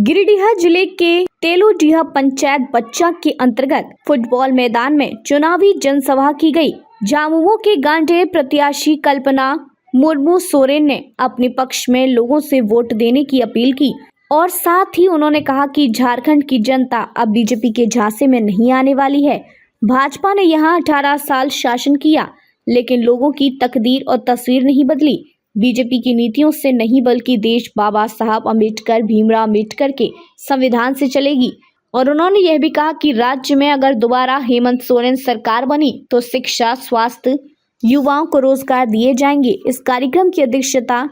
गिरिडीह जिले के तेलोडीह पंचायत बच्चा के अंतर्गत फुटबॉल मैदान में चुनावी जनसभा की गई। झामुमो के गांधी प्रत्याशी कल्पना मुर्मू सोरेन ने अपने पक्ष में लोगों से वोट देने की अपील की और साथ ही उन्होंने कहा कि झारखंड की जनता अब बीजेपी के झांसे में नहीं आने वाली है। भाजपा ने यहां 18 साल शासन किया, लेकिन लोगों की तकदीर और तस्वीर नहीं बदली। बीजेपी की नीतियों से नहीं बल्कि देश बाबा साहब अम्बेडकर भीमराव अम्बेडकर के संविधान से चलेगी। और उन्होंने यह भी कहा कि राज्य में अगर दोबारा हेमंत सोरेन सरकार बनी तो शिक्षा, स्वास्थ्य, युवाओं को रोजगार दिए जाएंगे। इस कार्यक्रम की अध्यक्षता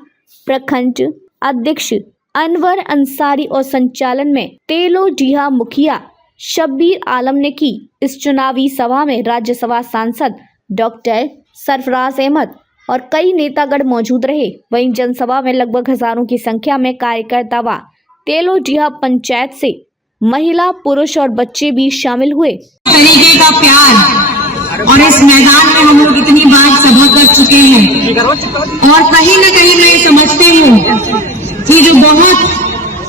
प्रखंड अध्यक्ष अनवर अंसारी और संचालन में तेलोडीह मुखिया शब्बीर आलम ने की। इस चुनावी सभा में राज्यसभा सांसद डॉक्टर सरफराज अहमद और कई नेतागण मौजूद रहे। वहीं जनसभा में लगभग हजारों की संख्या में कार्यकर्ता व तेलोडीह पंचायत से महिला, पुरुष और बच्चे भी शामिल हुए। तरीके का प्यार और इस मैदान में हम लोग इतनी बार सभा कर चुके हैं और कहीं न कहीं मैं समझती हूँ कि जो बहुत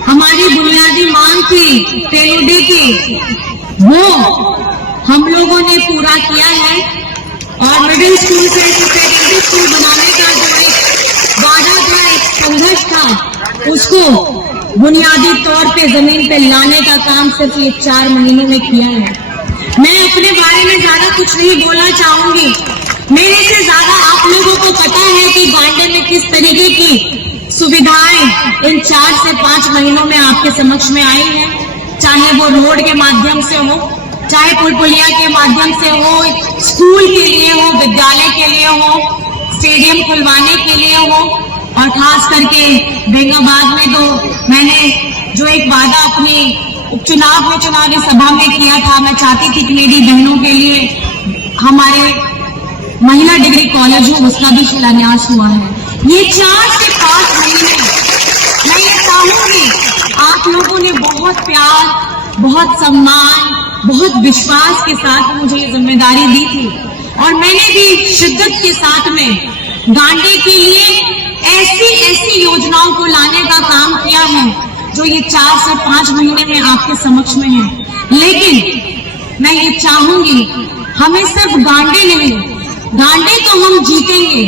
हमारी बुनियादी मांग थी तेलोडी की, वो हम लोगों ने पूरा किया है। और मिडिल स्कूल से सेकेंडरी स्कूल बनाने का जो एक वादा था, एक संघर्ष था, उसको बुनियादी तौर पे जमीन पे लाने का काम सिर्फ ये 4 महीनों में किया है। मैं अपने बारे में ज्यादा कुछ नहीं बोलना चाहूंगी। मेरे से ज्यादा आप लोगों को पता है कि गांडे में किस तरीके की सुविधाएं इन 4 से 5 महीनों में आपके समक्ष में आई है। चाहे वो रोड के माध्यम से हो, चाहे पुल पुलिया के माध्यम से हो, स्कूल के लिए हो, विद्यालय के लिए हो, स्टेडियम खुलवाने के लिए हो, और खास करके बेंगाबाद में तो मैंने जो एक वादा अपनी उपचुनाव में चुनावी सभा में किया था, मैं चाहती थी कि मेरी बहनों के लिए हमारे महिला डिग्री कॉलेज हो, उसका भी शिलान्यास हुआ है। ये 4 से 5 महीने मैं ये चाहूंगी, आप लोगों ने बहुत प्यार, बहुत सम्मान, बहुत विश्वास के साथ मुझे ये जिम्मेदारी दी थी और मैंने भी शिद्दत के साथ में गांडे के लिए ऐसी योजनाओं को लाने का काम किया है जो ये 4 से 5 महीने में आपके समक्ष में है। लेकिन मैं ये चाहूंगी, हमें सिर्फ गांडे नहीं, गांडे तो हम जीतेंगे,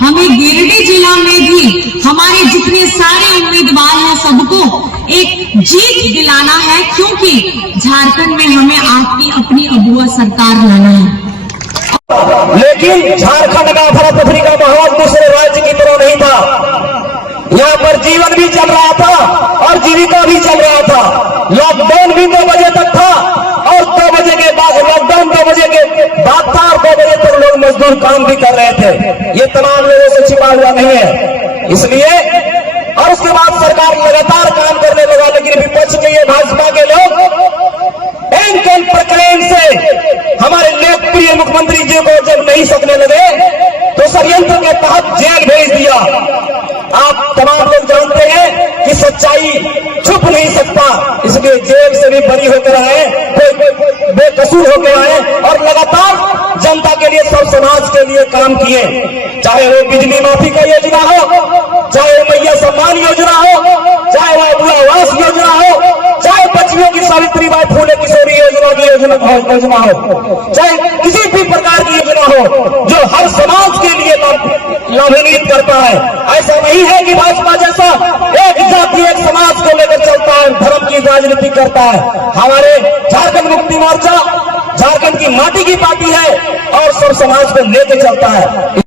हमें गिरिडीह जिला में भी हमारे जितने सारे उम्मीदवार हैं सबको एक जीत दिलाना है, क्योंकि झारखंड में हमें आपकी अपनी अबुआ सरकार लाना है। लेकिन झारखंड का भारत पृथ्वी का माहौल दूसरे राज्य की तरह नहीं था। यहाँ पर जीवन भी चल रहा था और जीविका भी चल रहा था। लॉकडाउन भी 2 बजे तक था और 2 बजे के बाद लॉकडाउन 2 बजे के बाद था और 2 बजे तक लोग मजदूर काम भी कर रहे थे। ये तमाम लोगों से छिपा हुआ नहीं है। इसलिए और उसके बाद सरकार लगातार काम करने लगा, लेकिन विपक्ष के ये भाजपा के लोग एन प्रकरण से हमारे लोकप्रिय मुख्यमंत्री जी को जब नहीं सकने लगे तो षड्यंत्र के तहत जेल भेज दिया। आप तमाम लोग जानते हैं कि सच्चाई छुप नहीं सकता, इसलिए जेल से भी बरी होकर आए, बेकसूर होकर आए और लगातार जनता के लिए, सब समाज के लिए काम किए। चाहे वो बिजली माफी का योजना हो, चाहे मैया सम्मान योजना हो, चाहे वो अबुआ आवास योजना हो, चाहे बच्चियों की सावित्रीबाई फूले किशोरी योजना की योजना हो, चाहे किसी भी प्रकार की योजना हो जो हर समाज के लिए लाभान्वित करता है। ऐसा नहीं है कि भाजपा जैसा एक जाति एक समाज को लेकर चलता है, धर्म की राजनीति करता है। हमारे झारखंड मुक्ति मोर्चा झारखंड की माटी की पार्टी है और सब समाज को लेकर चलता है।